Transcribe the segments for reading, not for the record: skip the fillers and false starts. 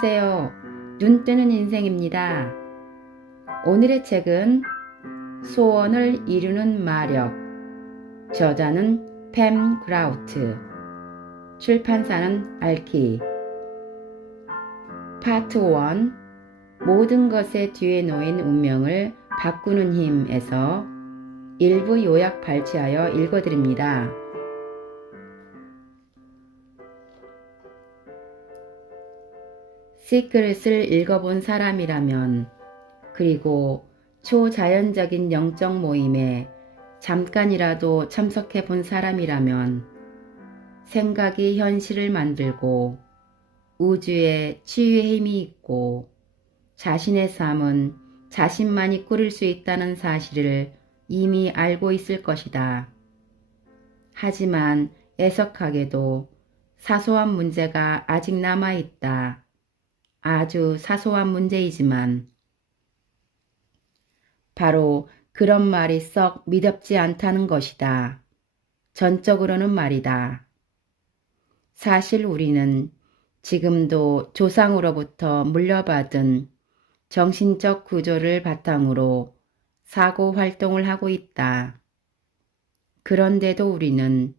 안녕하세요. 눈 뜨는 인생입니다. 오늘의 책은 소원을 이루는 마력, 저자는 팸 그라우트, 출판사는 알키. 파트 1, 모든 것의 뒤에 놓인 운명을 바꾸는 힘에서 일부 요약 발췌하여 읽어드립니다. 시크릿을 읽어본 사람이라면, 그리고 초자연적인 영적 모임에 잠깐이라도 참석해 본 사람이라면 생각이 현실을 만들고 우주에 치유의 힘이 있고 자신의 삶은 자신만이 꾸릴 수 있다는 사실을 이미 알고 있을 것이다. 하지만 애석하게도 사소한 문제가 아직 남아있다. 아주 사소한 문제이지만 바로 그런 말이 썩 미덥지 않다는 것이다. 전적으로는 말이다. 사실 우리는 지금도 조상으로부터 물려받은 정신적 구조를 바탕으로 사고 활동을 하고 있다. 그런데도 우리는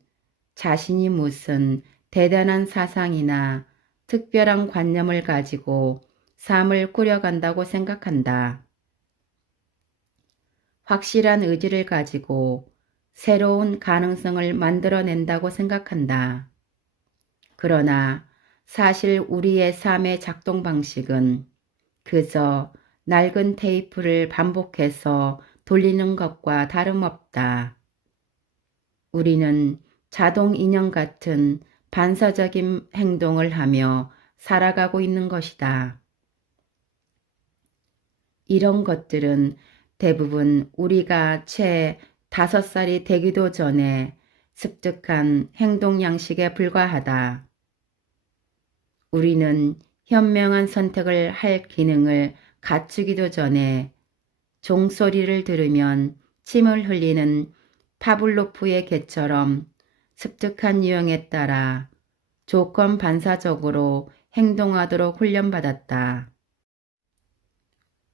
자신이 무슨 대단한 사상이나 특별한 관념을 가지고 삶을 꾸려간다고 생각한다. 확실한 의지를 가지고 새로운 가능성을 만들어낸다고 생각한다. 그러나 사실 우리의 삶의 작동 방식은 그저 낡은 테이프를 반복해서 돌리는 것과 다름없다. 우리는 자동 인형 같은 반사적인 행동을 하며 살아가고 있는 것이다. 이런 것들은 대부분 우리가 채 5살이 되기도 전에 습득한 행동 양식에 불과하다. 우리는 현명한 선택을 할 기능을 갖추기도 전에 종소리를 들으면 침을 흘리는 파블로프의 개처럼 습득한 유형에 따라 조건 반사적으로 행동하도록 훈련받았다.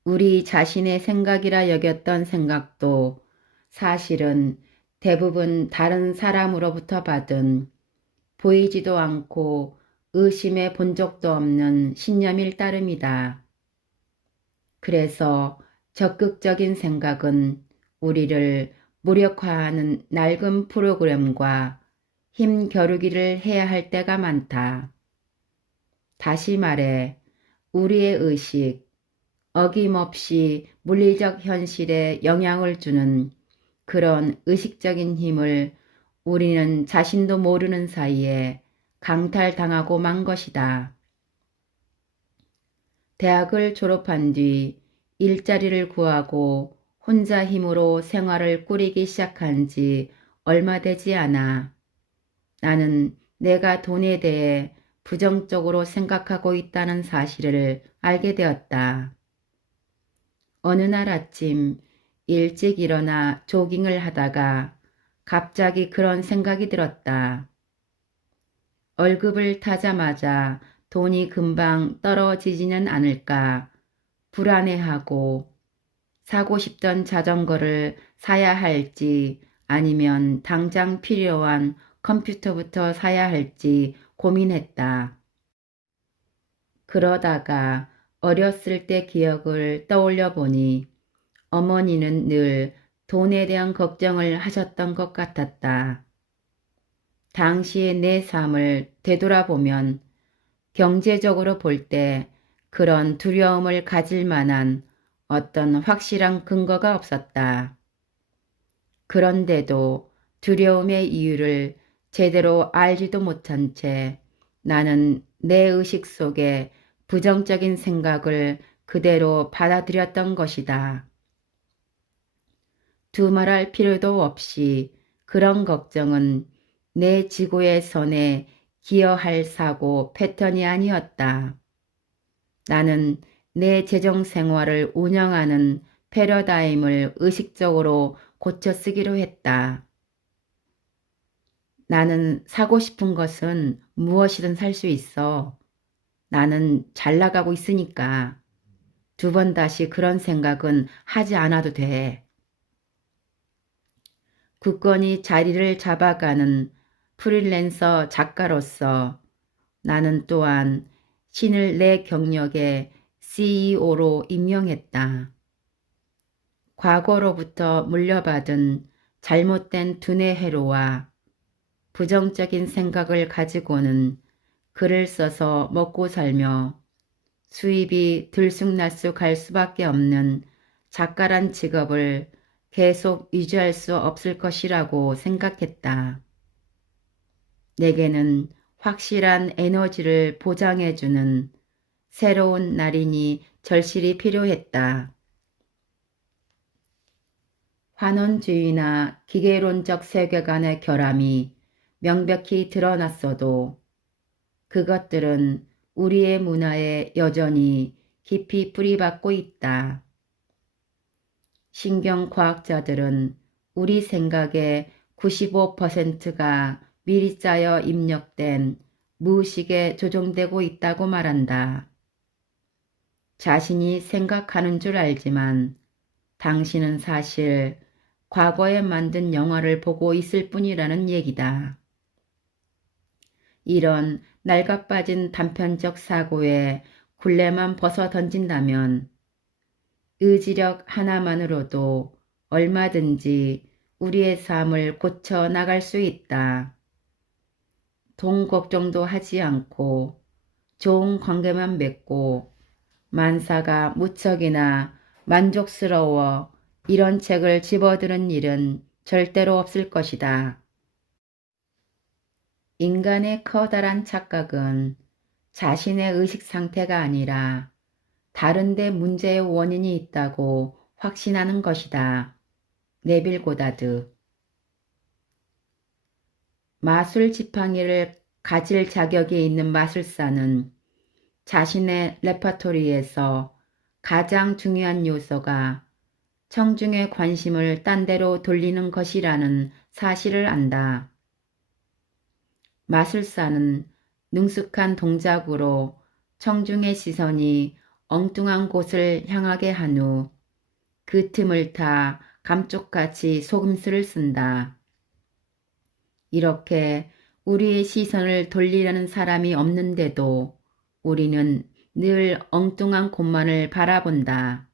우리 자신의 생각이라 여겼던 생각도 사실은 대부분 다른 사람으로부터 받은 보이지도 않고 의심해 본 적도 없는 신념일 따름이다. 그래서 적극적인 생각은 우리를 무력화하는 낡은 프로그램과 힘 겨루기를 해야 할 때가 많다. 다시 말해 우리의 의식, 어김없이 물리적 현실에 영향을 주는 그런 의식적인 힘을 우리는 자신도 모르는 사이에 강탈당하고 만 것이다. 대학을 졸업한 뒤 일자리를 구하고 혼자 힘으로 생활을 꾸리기 시작한 지 얼마 되지 않아 나는 내가 돈에 대해 부정적으로 생각하고 있다는 사실을 알게 되었다. 어느 날 아침 일찍 일어나 조깅을 하다가 갑자기 그런 생각이 들었다. 월급을 타자마자 돈이 금방 떨어지지는 않을까 불안해하고 사고 싶던 자전거를 사야 할지 아니면 당장 필요한 컴퓨터부터 사야 할지 고민했다. 그러다가 어렸을 때 기억을 떠올려 보니 어머니는 늘 돈에 대한 걱정을 하셨던 것 같았다. 당시의 내 삶을 되돌아보면 경제적으로 볼 때 그런 두려움을 가질 만한 어떤 확실한 근거가 없었다. 그런데도 두려움의 이유를 제대로 알지도 못한 채 나는 내 의식 속에 부정적인 생각을 그대로 받아들였던 것이다. 두말할 필요도 없이 그런 걱정은 내 지구의 선에 기여할 사고 패턴이 아니었다. 나는 내 재정 생활을 운영하는 패러다임을 의식적으로 고쳐 쓰기로 했다. 나는 사고 싶은 것은 무엇이든 살 수 있어. 나는 잘 나가고 있으니까 두 번 다시 그런 생각은 하지 않아도 돼. 굳건히 자리를 잡아가는 프리랜서 작가로서 나는 또한 신을 내 경력의 CEO로 임명했다. 과거로부터 물려받은 잘못된 두뇌 회로와 부정적인 생각을 가지고는 글을 써서 먹고 살며 수입이 들쑥날쑥 할 수밖에 없는 작가란 직업을 계속 유지할 수 없을 것이라고 생각했다. 내게는 확실한 에너지를 보장해주는 새로운 날이니 절실히 필요했다. 환원주의나 기계론적 세계관의 결함이 명백히 드러났어도 그것들은 우리의 문화에 여전히 깊이 뿌리박고 있다. 신경과학자들은 우리 생각의 95%가 미리 짜여 입력된 무의식에 조종되고 있다고 말한다. 자신이 생각하는 줄 알지만 당신은 사실 과거에 만든 영화를 보고 있을 뿐이라는 얘기다. 이런 낡아빠진 단편적 사고에 굴레만 벗어 던진다면 의지력 하나만으로도 얼마든지 우리의 삶을 고쳐 나갈 수 있다. 돈 걱정도 하지 않고 좋은 관계만 맺고 만사가 무척이나 만족스러워 이런 책을 집어드는 일은 절대로 없을 것이다. 인간의 커다란 착각은 자신의 의식 상태가 아니라 다른 데 문제의 원인이 있다고 확신하는 것이다. 네빌 고다드. 마술 지팡이를 가질 자격이 있는 마술사는 자신의 레퍼토리에서 가장 중요한 요소가 청중의 관심을 딴 데로 돌리는 것이라는 사실을 안다. 마술사는 능숙한 동작으로 청중의 시선이 엉뚱한 곳을 향하게 한 후 그 틈을 타 감쪽같이 속임수를 쓴다. 이렇게 우리의 시선을 돌리려는 사람이 없는데도 우리는 늘 엉뚱한 곳만을 바라본다.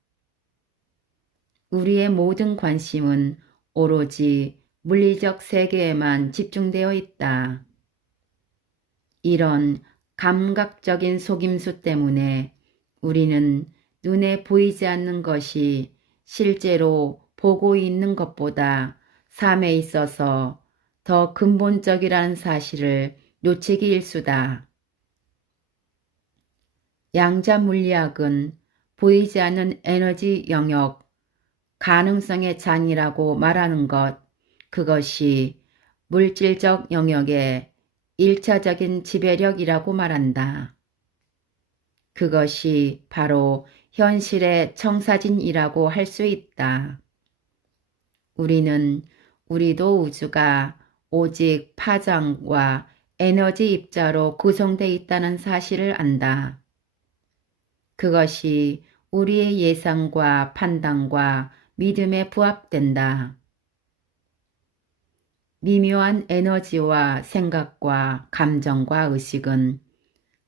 우리의 모든 관심은 오로지 물리적 세계에만 집중되어 있다. 이런 감각적인 속임수 때문에 우리는 눈에 보이지 않는 것이 실제로 보고 있는 것보다 삶에 있어서 더 근본적이라는 사실을 놓치기 일수다. 양자 물리학은 보이지 않는 에너지 영역, 가능성의 장이라고 말하는 것, 그것이 물질적 영역의 1차적인 지배력이라고 말한다. 그것이 바로 현실의 청사진이라고 할 수 있다. 우리도 우주가 오직 파장과 에너지 입자로 구성되어 있다는 사실을 안다. 그것이 우리의 예상과 판단과 믿음에 부합된다. 미묘한 에너지와 생각과 감정과 의식은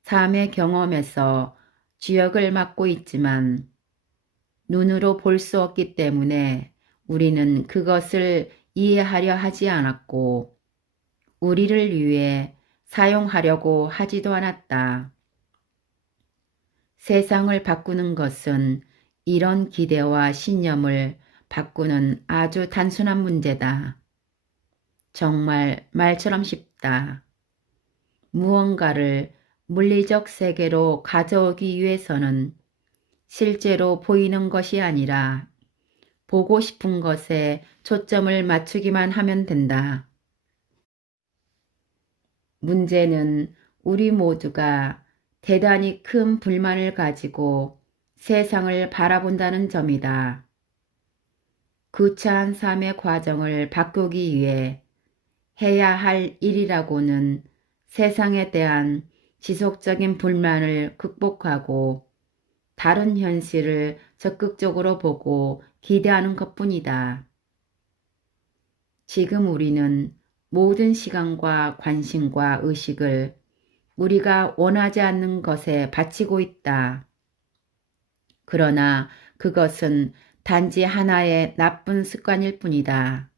삶의 경험에서 주역을 맡고 있지만 눈으로 볼 수 없기 때문에 우리는 그것을 이해하려 하지 않았고 우리를 위해 사용하려고 하지도 않았다. 세상을 바꾸는 것은 이런 기대와 신념을 바꾸는 아주 단순한 문제다. 정말 말처럼 쉽다. 무언가를 물리적 세계로 가져오기 위해서는 실제로 보이는 것이 아니라 보고 싶은 것에 초점을 맞추기만 하면 된다. 문제는 우리 모두가 대단히 큰 불만을 가지고 세상을 바라본다는 점이다. 구차한 삶의 과정을 바꾸기 위해 해야 할 일이라고는 세상에 대한 지속적인 불만을 극복하고 다른 현실을 적극적으로 보고 기대하는 것뿐이다. 지금 우리는 모든 시간과 관심과 의식을 우리가 원하지 않는 것에 바치고 있다. 그러나 그것은 단지 하나의 나쁜 습관일 뿐이다.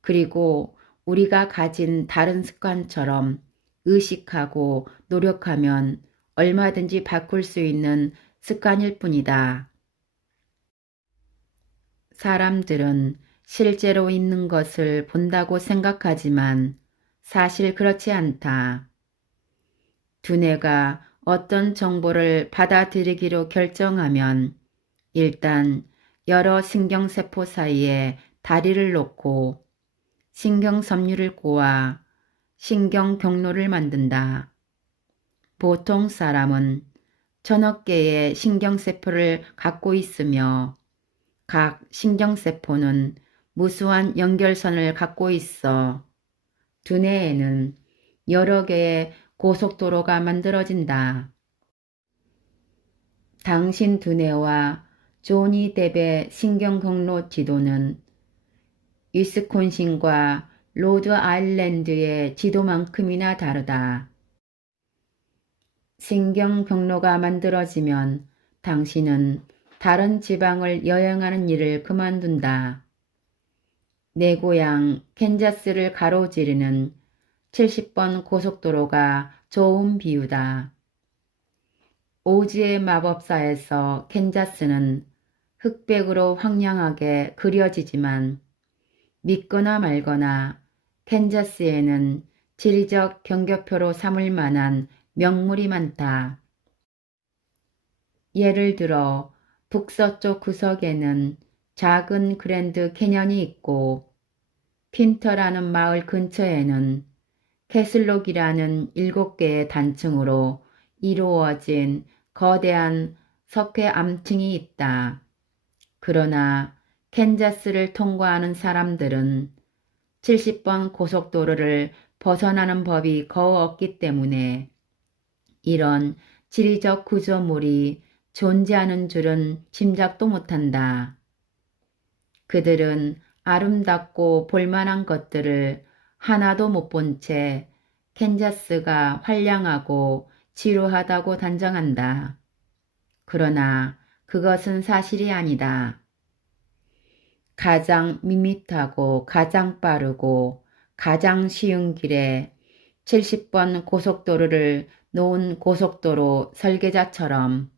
그리고 우리가 가진 다른 습관처럼 의식하고 노력하면 얼마든지 바꿀 수 있는 습관일 뿐이다. 사람들은 실제로 있는 것을 본다고 생각하지만 사실 그렇지 않다. 두뇌가 어떤 정보를 받아들이기로 결정하면 일단 여러 신경세포 사이에 다리를 놓고 신경섬유를 꼬아 신경경로를 만든다. 보통 사람은 1000억 개의 신경세포를 갖고 있으며 각 신경세포는 무수한 연결선을 갖고 있어 두뇌에는 여러 개의 고속도로가 만들어진다. 당신 두뇌와 조니 뎁의 신경경로 지도는 위스콘신과 로드 아일랜드의 지도만큼이나 다르다. 신경경로가 만들어지면 당신은 다른 지방을 여행하는 일을 그만둔다. 내 고향 캔자스를 가로지르는 70번 고속도로가 좋은 비유다. 오즈의 마법사에서 캔자스는 흑백으로 황량하게 그려지지만 믿거나 말거나 캔자스에는 지리적 경교표로 삼을 만한 명물이 많다. 예를 들어 북서쪽 구석에는 작은 그랜드 캐년이 있고 핀터라는 마을 근처에는 캐슬록이라는 7개의 단층으로 이루어진 거대한 석회 암층이 있다. 그러나 캔자스를 통과하는 사람들은 70번 고속도로를 벗어나는 법이 거의 없기 때문에 이런 지리적 구조물이 존재하는 줄은 짐작도 못한다. 그들은 아름답고 볼만한 것들을 하나도 못 본 채 캔자스가 환량하고 지루하다고 단정한다. 그러나 그것은 사실이 아니다. 가장 밋밋하고 가장 빠르고 가장 쉬운 길에 70번 고속도로를 놓은 고속도로 설계자처럼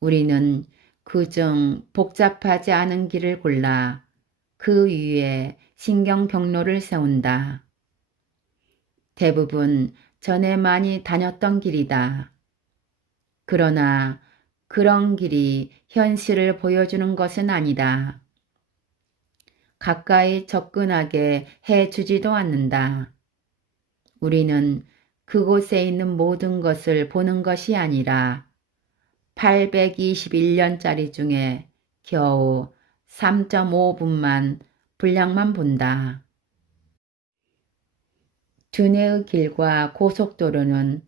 우리는 그중 복잡하지 않은 길을 골라 그 위에 신경경로를 세운다. 대부분 전에 많이 다녔던 길이다. 그러나 그런 길이 현실을 보여주는 것은 아니다. 가까이 접근하게 해주지도 않는다. 우리는 그곳에 있는 모든 것을 보는 것이 아니라 821년짜리 중에 겨우 3.5분만 분량만 본다. 두뇌의 길과 고속도로는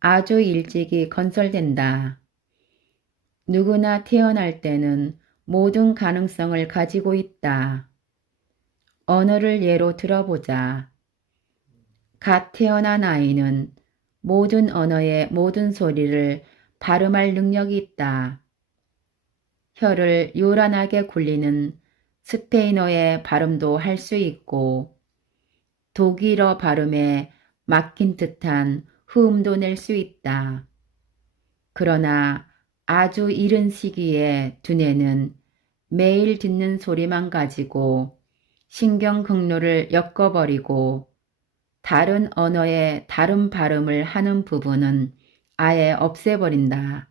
아주 일찍이 건설된다. 누구나 태어날 때는 모든 가능성을 가지고 있다. 언어를 예로 들어보자. 갓 태어난 아이는 모든 언어의 모든 소리를 발음할 능력이 있다. 혀를 요란하게 굴리는 스페인어의 발음도 할 수 있고 독일어 발음에 막힌 듯한 흐음도 낼 수 있다. 그러나 아주 이른 시기에 두뇌는 매일 듣는 소리만 가지고 신경경로를 엮어버리고 다른 언어의 다른 발음을 하는 부분은 아예 없애버린다.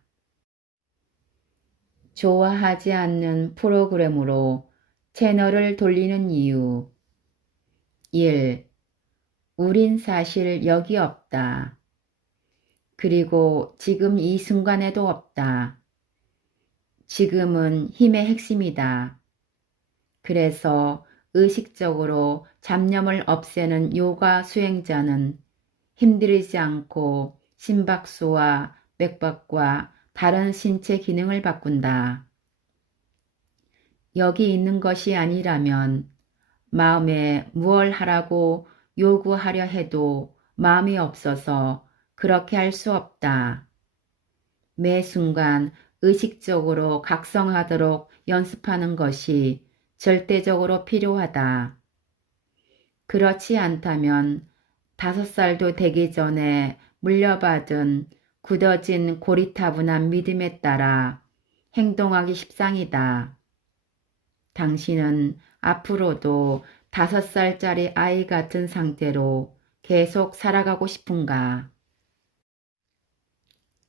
좋아하지 않는 프로그램으로 채널을 돌리는 이유 1. 우린 사실 여기 없다. 그리고 지금 이 순간에도 없다. 지금은 힘의 핵심이다. 그래서 의식적으로 잡념을 없애는 요가 수행자는 힘들이지 않고 심박수와 맥박과 다른 신체 기능을 바꾼다. 여기 있는 것이 아니라면 마음에 무얼 하라고 요구하려 해도 마음이 없어서 그렇게 할 수 없다. 매 순간 의식적으로 각성하도록 연습하는 것이 절대적으로 필요하다. 그렇지 않다면 5살도 되기 전에 물려받은 굳어진 고리타분한 믿음에 따라 행동하기 십상이다. 당신은 앞으로도 5살짜리 아이 같은 상태로 계속 살아가고 싶은가?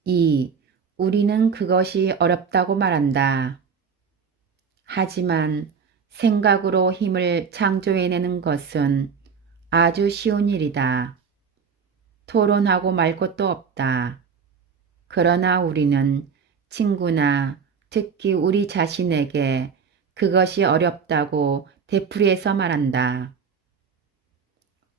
2. 우리는 그것이 어렵다고 말한다. 하지만 생각으로 힘을 창조해내는 것은 아주 쉬운 일이다. 토론하고 말 것도 없다. 그러나 우리는 친구나 특히 우리 자신에게 그것이 어렵다고 되풀이해서 말한다.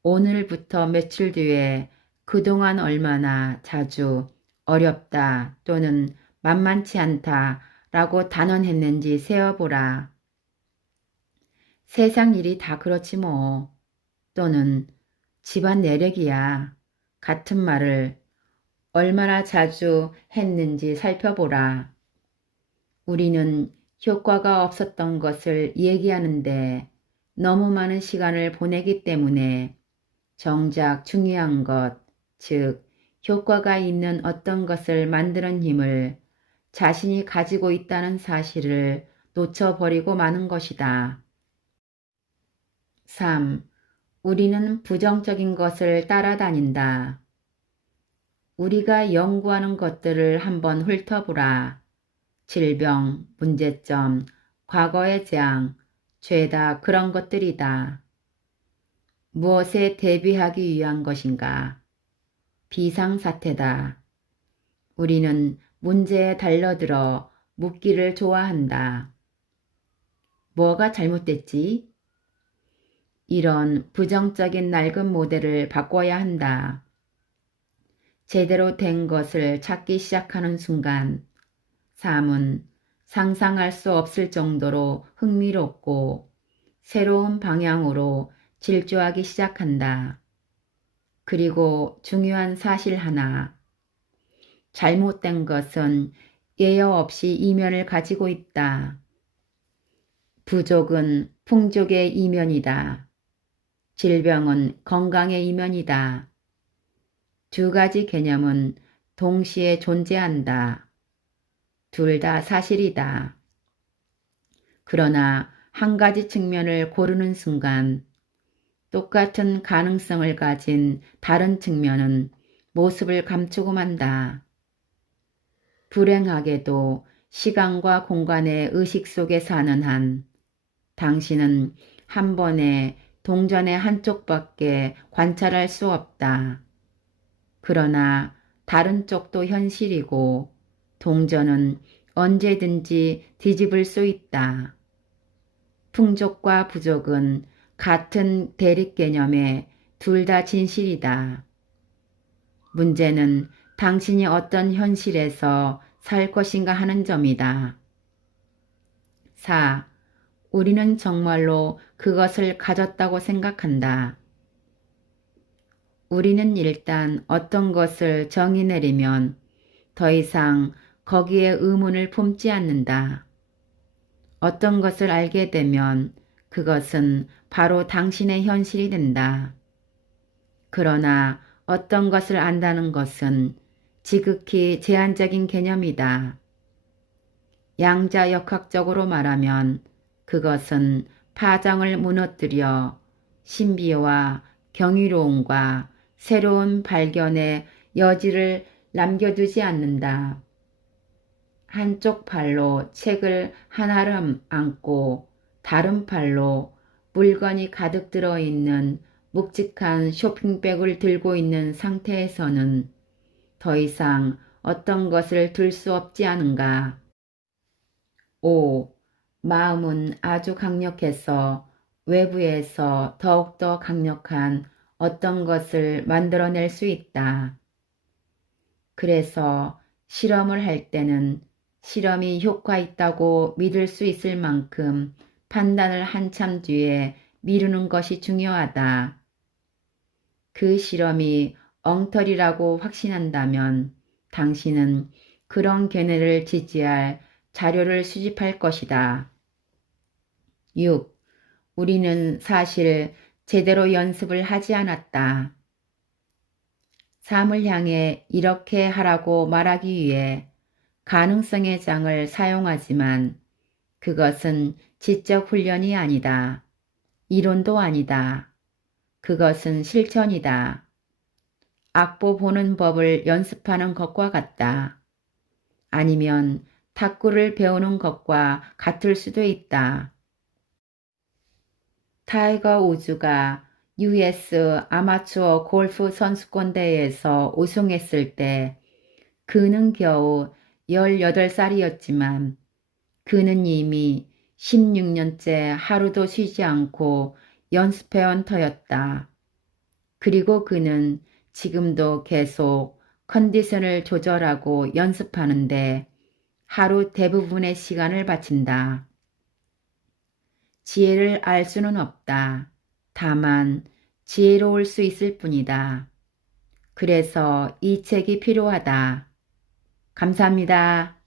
오늘부터 며칠 뒤에 그동안 얼마나 자주 어렵다 또는 만만치 않다 라고 단언했는지 세어보라. 세상 일이 다 그렇지 뭐. 또는 집안 내력이야. 같은 말을 얼마나 자주 했는지 살펴보라. 우리는 효과가 없었던 것을 얘기하는데 너무 많은 시간을 보내기 때문에 정작 중요한 것, 즉 효과가 있는 어떤 것을 만드는 힘을 자신이 가지고 있다는 사실을 놓쳐버리고 마는 것이다. 3. 우리는 부정적인 것을 따라다닌다. 우리가 연구하는 것들을 한번 훑어보라. 질병, 문제점, 과거의 재앙, 죄다 그런 것들이다. 무엇에 대비하기 위한 것인가? 비상사태다. 우리는 문제에 달려들어 묻기를 좋아한다. 뭐가 잘못됐지? 이런 부정적인 낡은 모델을 바꿔야 한다. 제대로 된 것을 찾기 시작하는 순간 삶은 상상할 수 없을 정도로 흥미롭고 새로운 방향으로 질주하기 시작한다. 그리고 중요한 사실 하나. 잘못된 것은 예여 없이 이면을 가지고 있다. 부족은 풍족의 이면이다. 질병은 건강의 이면이다. 두 가지 개념은 동시에 존재한다. 둘 다 사실이다. 그러나 한 가지 측면을 고르는 순간 똑같은 가능성을 가진 다른 측면은 모습을 감추고 만다. 불행하게도 시간과 공간의 의식 속에 사는 한 당신은 한 번에 동전의 한쪽밖에 관찰할 수 없다. 그러나 다른 쪽도 현실이고 동전은 언제든지 뒤집을 수 있다. 풍족과 부족은 같은 대립 개념에 둘 다 진실이다. 문제는 당신이 어떤 현실에서 살 것인가 하는 점이다. 4. 우리는 정말로 그것을 가졌다고 생각한다. 우리는 일단 어떤 것을 정의 내리면 더 이상 거기에 의문을 품지 않는다. 어떤 것을 알게 되면 그것은 바로 당신의 현실이 된다. 그러나 어떤 것을 안다는 것은 지극히 제한적인 개념이다. 양자역학적으로 말하면 그것은 파장을 무너뜨려 신비와 경이로움과 새로운 발견의 여지를 남겨두지 않는다. 한쪽 팔로 책을 한 알음 안고 다른 팔로 물건이 가득 들어있는 묵직한 쇼핑백을 들고 있는 상태에서는 더 이상 어떤 것을 들 수 없지 않은가. 5. 마음은 아주 강력해서 외부에서 더욱더 강력한 어떤 것을 만들어낼 수 있다. 그래서 실험을 할 때는 실험이 효과 있다고 믿을 수 있을 만큼 판단을 한참 뒤에 미루는 것이 중요하다. 그 실험이 엉터리라고 확신한다면 당신은 그런 견해를 지지할 자료를 수집할 것이다. 6. 우리는 사실 제대로 연습을 하지 않았다. 삶을 향해 이렇게 하라고 말하기 위해 가능성의 장을 사용하지만 그것은 지적 훈련이 아니다. 이론도 아니다. 그것은 실천이다. 악보 보는 법을 연습하는 것과 같다. 아니면 탁구를 배우는 것과 같을 수도 있다. 타이거 우즈가 US 아마추어 골프 선수권 대회에서 우승했을 때 그는 겨우 18살이었지만 그는 이미 16년째 하루도 쉬지 않고 연습해온 터였다. 그리고 그는 지금도 계속 컨디션을 조절하고 연습하는데 하루 대부분의 시간을 바친다. 지혜를 알 수는 없다. 다만 지혜로울 수 있을 뿐이다. 그래서 이 책이 필요하다. 감사합니다.